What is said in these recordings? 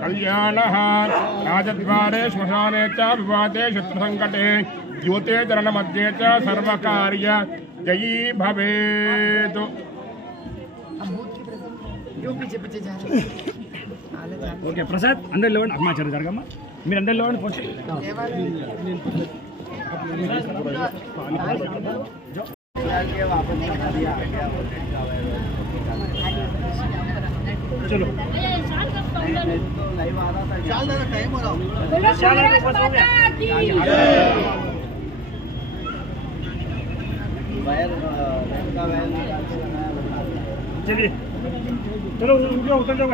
कल्याणः राजद्वारे श्मशाने च विवादे शत्रुसङ्कटे द्यूते चरणमध्ये च सर्वकार्य जयी भवेत्। ఓకే ప్రసాద్ అందరు లేవండి అమ్మాచారు జరగమ్మా మీరు అందరు లేవండి ఫస్ట్ चलो चलिए चलो उतर जाओ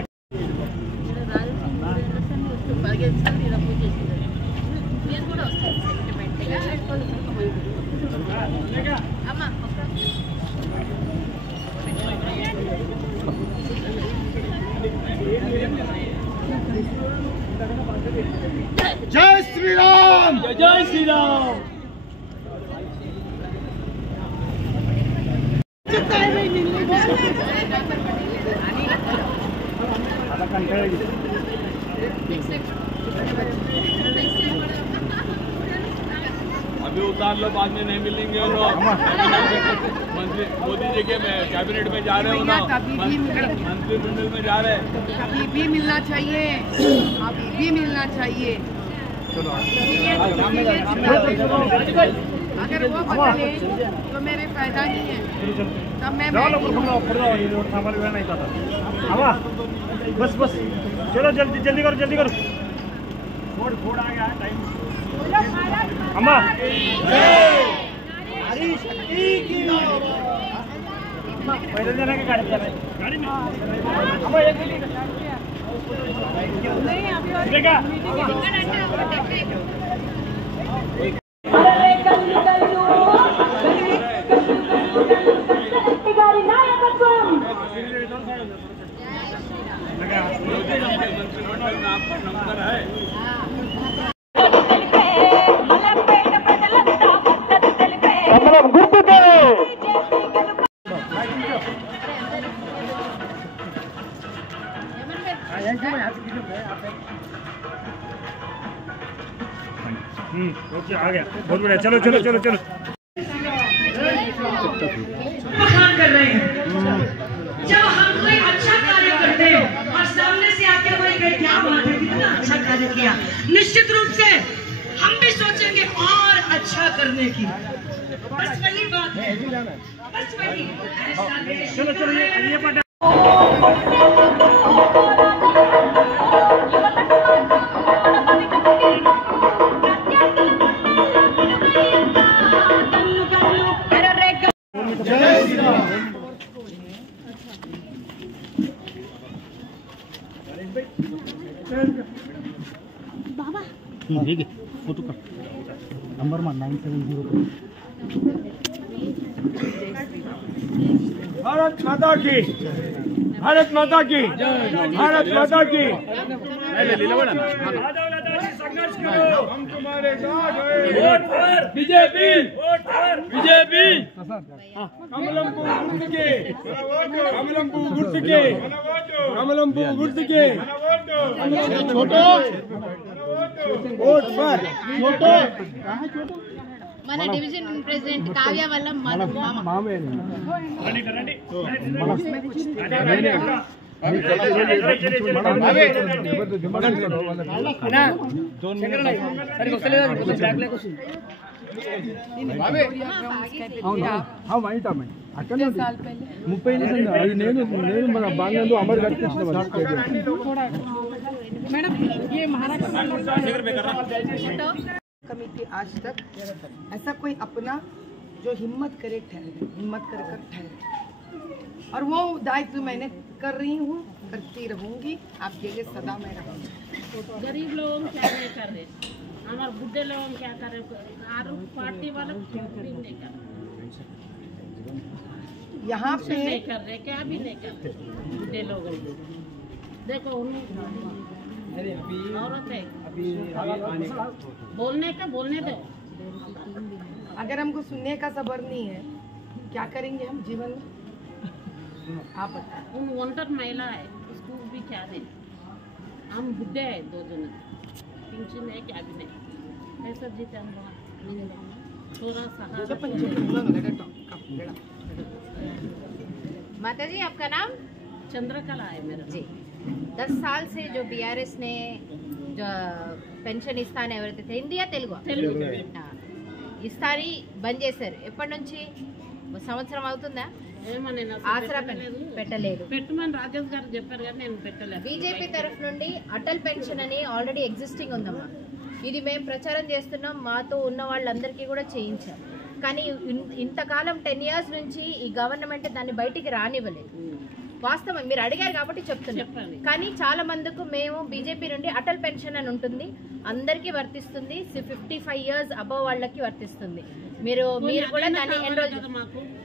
जय श्री राम, जय श्री राम। अभी उतार लो, बाद में नहीं मिलेंगे मंत्री मोदी जी के कैबिनेट में जा रहे हो ना, मंत्रिमंडल में जा रहे हैं। कभी भी मिलना चाहिए, अभी भी मिलना चाहिए। अगर वो बदले तो मेरे फायदा नहीं है, तब मैं बस बस चलो जल्दी जल्दी करो जल्दी करो। फोड़ आ गया टाइम। अम्मा पैदल जाने की गाड़ी में अम्मा एक देखा मंत्रिमंडल में आपका नंबर है। ओके आ गया, बहुत बढ़िया। चलो चलो चलो चलो कर रहे हैं। जब हम कोई अच्छा कार्य करते हैं और सामने से आके कोई कहे क्या बात है, कितना अच्छा कार्य किया, निश्चित रूप से हम भी सोचेंगे और अच्छा करने की। बस वही बात है, बस वही। चलो चलो ये पटा बाबा फोटो का नंबर 970। भारत माता की, भारत माता की, भारत माता की। संघर्ष करो, हम तुम्हारे साथ वोट पर बीजेपी, वोट पर बीजेपी। कमलंपू गुर्त के, कमलंपू गुर्त के, कमलंपू गुर्त के। छोटो वोट पर छोटो మన డివిజన్ ప్రెసిడెంట్ కావ్య వల్ల మన मामे అక్కడ 30 అది నేను మన బాంగ్లాలో అమర్ కట్టించిన मैडम ये महाराष्ट्र कमेटी आज तक ऐसा कोई अपना जो हिम्मत करे ठहरे, हिम्मत कर ठहरे, और वो दायित्व मैंने कर रही हूँ, करती रहूँगी। आपके लिए सदा मैं रहूँगी। गरीब लोगों क्या नहीं कर रहे, हमारे बुढ़े लोगों क्या कर रहे, पार्टी वाले नहीं कर रहे, यहाँ पे नहीं कर रहे, क्या भी नहीं कर रहे बुढ़े लोगों को। देखो औरत है, बोलने दो। अगर हमको सुनने का सब्र नहीं है, क्या करेंगे हम जीवन में? आप बताएं। उन वंटर महिला है, उसको भी क्या दे, हम बुढ़े हैं 2 जन, पेंशन है क्या भी नहीं, पैसा जीते हम लोग थोड़ा सहारा। माता जी आपका नाम? चंद्रकला है मेरा जी 10 साल से जो बीआरएस ने जो పెన్షన్ ఇస్తాను ఎవరైతే హిందీయా తెలుగు ఇస్తాని బంద్ చేశారు. ఎప్పటి నుంచి? సంవత్సరం అవుతుందా? ఆసరా పెట్టలేదు. పెట్టమని రాజేష్ గారు చెప్పారు కానీ నేను పెట్టలేదు. బీజేపీ తరఫు నుండి అటల్ పెన్షన్ అని ఆల్రెడీ ఎగ్జిస్టింగ్ ఉందమ్మా. ఇది మేము ప్రచారం చేస్తున్నాం, మాతో ఉన్న వాళ్ళందరికీ కూడా చేయించాం. కానీ ఇంతకాలం 10 years నుంచి ఈ గవర్నమెంట్ దాన్ని బయటికి రానివ్వలేదు. వాస్తవం మీరు అడిగారు కాబట్టి చెప్తున్నాం. కానీ చాలా మందికి మేము బీజేపీ నుండి అటల్ పెన్షన్ అని ఉంటుంది, అందరికీ వర్తిస్తుంది, 55 years అబవ్ వాళ్ళకి వర్తిస్తుంది. మీరు కూడా దాన్ని ఎన్రోల్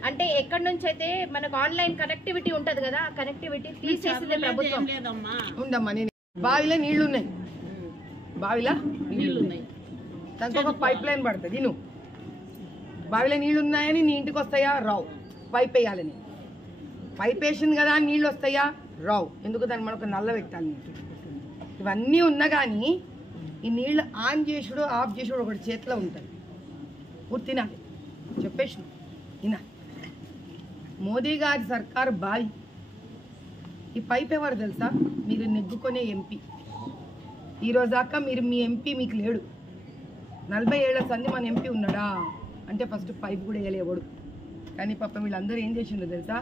అంటే ఎక్కడి నుంచి అయితే మనకు ఆన్లైన్ కనెక్టివిటీ ఉంటది కదా, ఆ కనెక్టివిటీ తీసేసింది ప్రభుత్వం. ఉండమ్మా, నేను బావిలో నీళ్లు ఉన్నాయి, బావిలో నీళ్లు ఉన్నాయి, దానికి ఒక పైప్ లైన్ పడుతుంది. నువ్వు బావిలో నీళ్లు ఉన్నాయని నీ ఇంటికి వస్తాయా? రావు. పైప్ వేయాలని పైప్ వేసింది కదా నీళ్ళు వస్తాయా? రావు. ఎందుకు? దాన్ని మనకు నల్ల పెట్టాలి. ఇవన్నీ ఉన్నా కానీ ఈ నీళ్ళు ఆన్ చేసుడు ఆఫ్ చేసుడు ఒకటి చేతిలో ఉంటుంది. తినాలి చెప్పేసి తినాలి. మోదీ గారి సర్కారు బావి. ఈ పైప్ ఎవరు తెలుసా? మీరు నెగ్గుకునే ఎంపీ. ఈరోజు దాకా మీరు మీ ఎంపీ మీకు లేడు. 40 ఏళ్ల సంది మన ఎంపీ ఉన్నాడా అంటే ఫస్ట్ పైప్ కూడా వేయలేవాడు. కానీ పాపం వీళ్ళందరూ ఏం చేసిండో తెలుసా?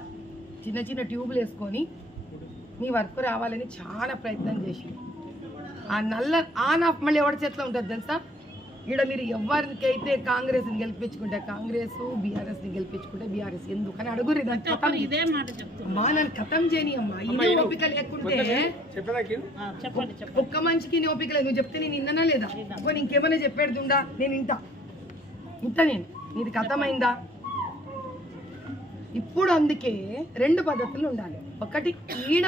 చిన్న చిన్న ట్యూబ్లు వేసుకొని మీ వర్క్ రావాలని చాలా ప్రయత్నం చేసిండు. ఆ నల్ల ఆన్ ఆఫ్ మళ్ళీ ఎవరి చేతిలో ఉంటుంది తెలుసా? ఇక్కడ మీరు ఎవరికైతే కాంగ్రెస్ని గెలిపించుకుంటే కాంగ్రెస్, బీఆర్ఎస్ని గెలిపించుకుంటే బీఆర్ఎస్. ఎందుకని అడుగురు? అమ్మా నన్ను కథం చేయని అమ్మా. ఇదే ఓపిక లేకుంటే ఒక్క మనిషికి ఓపిక లేదు. నువ్వు చెప్తే నేను విన్నానా లేదా? పోనీ ఇంకేమైనా చెప్పేడుతుండా? నేను ఇంటా నేను. నీది కథమైందా? ఇప్పుడు అందుకే 2 పద్ధతులు ఉండాలి. ఒకటి ఈడ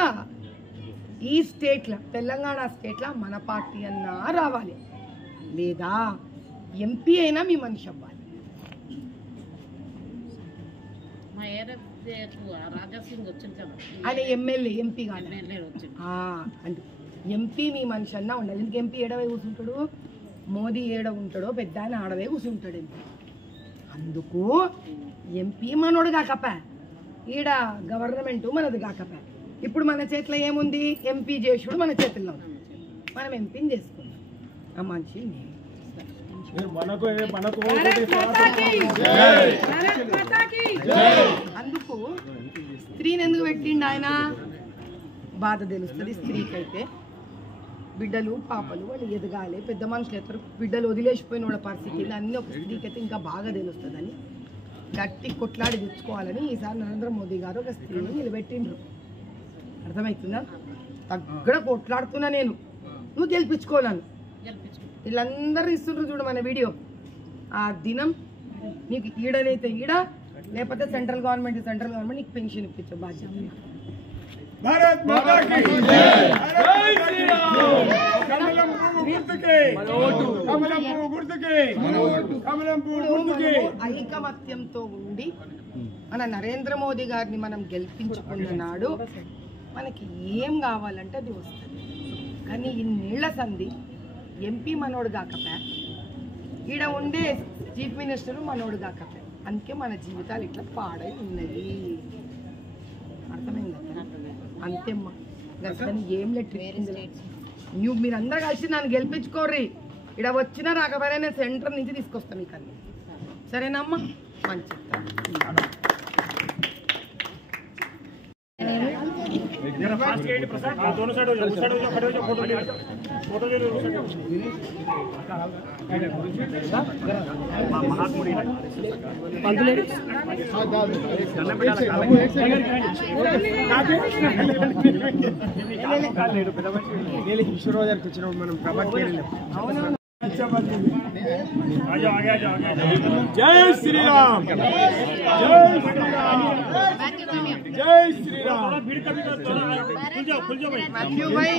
ఈ స్టేట్ల తెలంగాణ స్టేట్ల మన పార్టీ అన్నా రావాలి, లేదా ఎంపీ అయినా మీ మనిషి అవ్వాలి. ఆయన ఎమ్మెల్యే ఎంపీ కాదు అంటే ఎంపీ మీ మనిషి అన్నా ఉండాలి. ఎందుకు? ఎంపీ ఏడవే కూర్చుంటాడు, మోదీ ఏడ ఉంటాడో పెద్ద ఆయన ఆడవే కూర్చుంటాడు ఎంపీ. అందుకు ఎంపీ మనోడు కాకపా, ఈడ గవర్నమెంట్ మనది కాకపా. ఇప్పుడు మన చేతిలో ఏముంది? ఎంపీ చేసుడు మన చేతుల్లో ఉంది. మనం ఎంపీని చేసుకున్నాం. ఆ మనిషి అందుకు స్త్రీని ఎందుకు పెట్టిండు ఆయన? బాధ తెలుస్తుంది స్త్రీకి. అయితే బిడ్డలు పాపలు వాళ్ళు ఎదగాలి, పెద్ద మనుషులు ఎత్తారు, బిడ్డలు వదిలేసిపోయిన వాళ్ళ పరిస్థితి అన్నీ ఒక స్త్రీకి అయితే ఇంకా బాగా తెలుస్తుందని గట్టి కొట్లాడి తెచ్చుకోవాలని ఈసారి నరేంద్ర మోదీ గారు ఒక స్త్రీని నిలబెట్టిండ్రు. అర్థమవుతుందా? తగ్గడ కొట్లాడుతున్నా నేను, నువ్వు గెలిపించుకోవాలను. వీళ్ళందరూ ఇస్తుండ్రు చూడు మన వీడియో. ఆ దినం నీకు ఈడనైతే ఈడ, లేకపోతే సెంట్రల్ గవర్నమెంట్ నీకు పెన్షన్ ఇప్పించే బాధ్యత. भारत माता की जय, जय श्री राम। ఐకమత్యంతో ఉండి మన నరేంద్ర మోదీ గారిని మనం గెలిపించుకున్న నాడు మనకి ఏం కావాలంటే అది వస్తుంది. కానీ ఇన్నేళ్ల సంధి ఎంపీ మనోడు కాకపోయా, ఈడ ఉండే చీఫ్ మినిస్టర్ మనోడు కాకపోయా. అందుకే మన జీవితాలు ఇట్లా పాడై ఉన్నాయి. అర్థమైందా? అంతేమ్మా. గతంలో ఏం నువ్వు మీరందరూ కలిసి నన్ను గెలిపించుకోర్రి. ఇక్కడ వచ్చినా రాకపోయినా నేను సెంటర్ నుంచి తీసుకొస్తాను మీకు అన్ని. సరేనమ్మా? మంచి ఈశ్వరరావు వచ్చినప్పుడు మనం ప్రభాత్ जय श्री राम, जय श्री राम। भाई